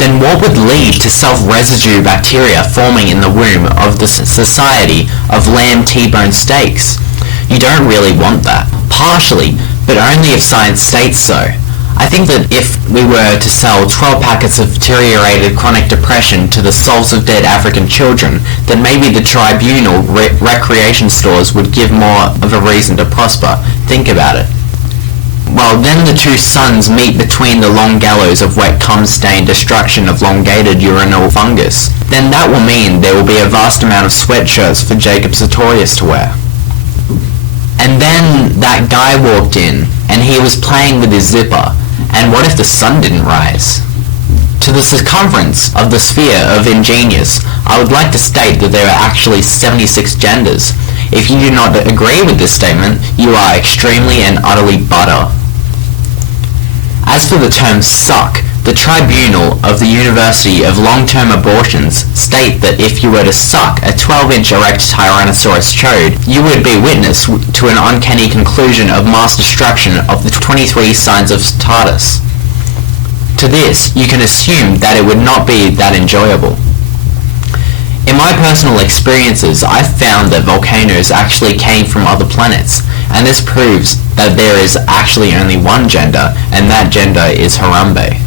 then what would lead to self-residue bacteria forming in the womb of the society of lamb T-bone steaks? You don't really want that. Partially, but only if science states so. I think that if we were to sell 12 packets of deteriorated chronic depression to the souls of dead African children, then maybe the tribunal recreation stores would give more of a reason to prosper. Think about it. Well, then the two suns meet between the long gallows of wet cum-stained destruction of elongated urinal fungus. Then that will mean there will be a vast amount of sweatshirts for Jacob Sartorius to wear. And then that guy walked in, and he was playing with his zipper, and what if the sun didn't rise? To the circumference of the sphere of ingenious, I would like to state that there are actually 76 genders. If you do not agree with this statement, you are extremely and utterly butter. As for the term suck, the tribunal of the University of Long-Term Abortions state that if you were to suck a 12-inch erect Tyrannosaurus chode, you would be witness to an uncanny conclusion of mass destruction of the 23 signs of Tartarus. To this, you can assume that it would not be that enjoyable. In my personal experiences, I've found that volcanoes actually came from other planets, and this proves that there is actually only one gender, and that gender is Harambe.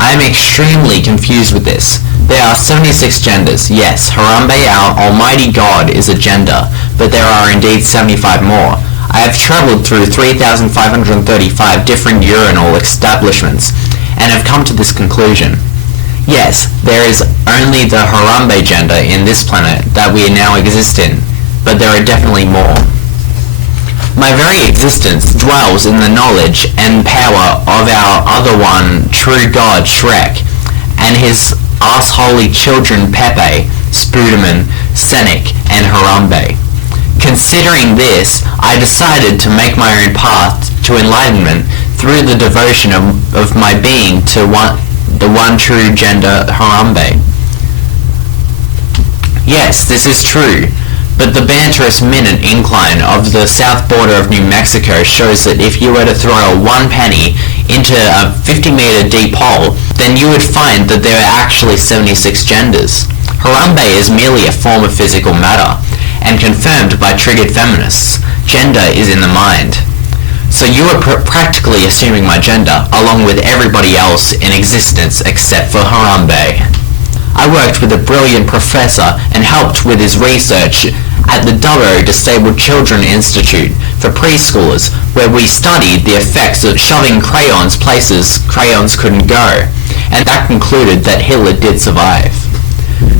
I am extremely confused with this. There are 76 genders. Yes, Harambe, our almighty god, is a gender, but there are indeed 75 more. I have travelled through 3,535 different urinal establishments, and have come to this conclusion. Yes, there is only the Harambe gender in this planet that we now exist in, but there are definitely more. My very existence dwells in the knowledge and power of our other one, true god Shrek, and his arse-holy children Pepe, Spooderman, Senik, and Harambe. Considering this, I decided to make my own path to enlightenment through the devotion of my being to the one true gender Harambe. Yes, this is true. But the banterous minute incline of the south border of New Mexico shows that if you were to throw one penny into a 50-meter deep hole, then you would find that there are actually 76 genders. Harambe is merely a form of physical matter, and confirmed by triggered feminists, gender is in the mind. So you are practically assuming my gender, along with everybody else in existence except for Harambe. I worked with a brilliant professor and helped with his research at the Dubbo Disabled Children Institute for preschoolers, where we studied the effects of shoving crayons places crayons couldn't go, and that concluded that Hitler did survive.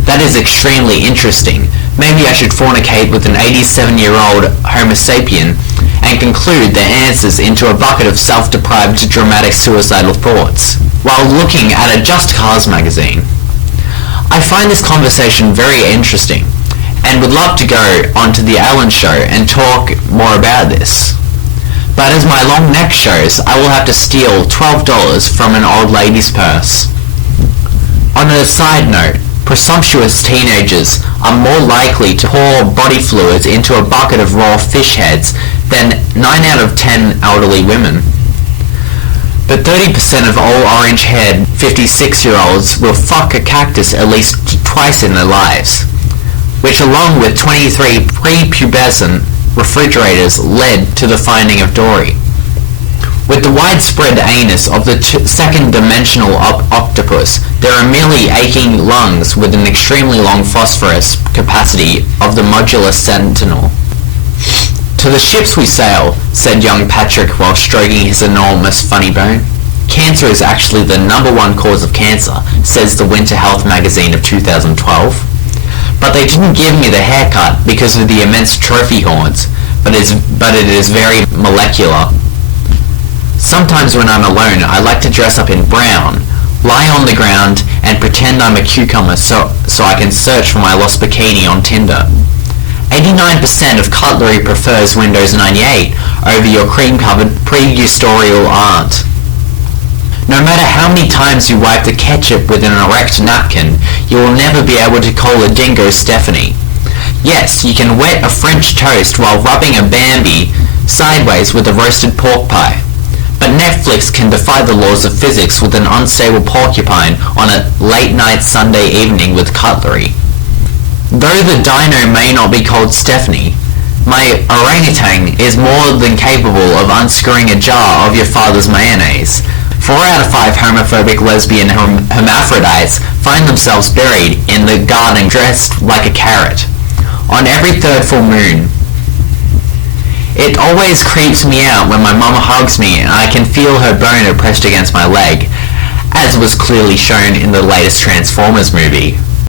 That is extremely interesting. Maybe I should fornicate with an 87-year-old Homo sapien and conclude their answers into a bucket of self-deprived dramatic suicidal thoughts, while looking at a Just Cause magazine. I find this conversation very interesting, and would love to go onto the Ellen Show and talk more about this. But as my long neck shows, I will have to steal $12 from an old lady's purse. On a side note, presumptuous teenagers are more likely to pour body fluids into a bucket of raw fish heads than 9 out of 10 elderly women. But 30% of all orange-haired 56-year-olds will fuck a cactus at least twice in their lives, which along with 23 prepubescent refrigerators led to the finding of Dory. With the widespread anus of the second-dimensional octopus, there are merely aching lungs with an extremely long phosphorus capacity of the modular sentinel. "To the ships we sail," said young Patrick while stroking his enormous funny bone. "Cancer is actually the #1 cause of cancer," says the Winter Health magazine of 2012. But they didn't give me the haircut because of the immense trophy horns, but it is very molecular. Sometimes when I'm alone, I like to dress up in brown, lie on the ground, and pretend I'm a cucumber so I can search for my lost bikini on Tinder. 89% of cutlery prefers Windows 98 over your cream-covered pre-gustorial aunt. No matter how many times you wipe the ketchup with an erect napkin, you will never be able to call a dingo Stephanie. Yes, you can wet a French toast while rubbing a Bambi sideways with a roasted pork pie. But Netflix can defy the laws of physics with an unstable porcupine on a late-night Sunday evening with cutlery. Though the dino may not be called Stephanie, my orangutan is more than capable of unscrewing a jar of your father's mayonnaise. 4 out of 5 homophobic lesbian hermaphrodites find themselves buried in the garden dressed like a carrot. On every third full moon. It always creeps me out when my mum hugs me and I can feel her boner pressed against my leg, as was clearly shown in the latest Transformers movie.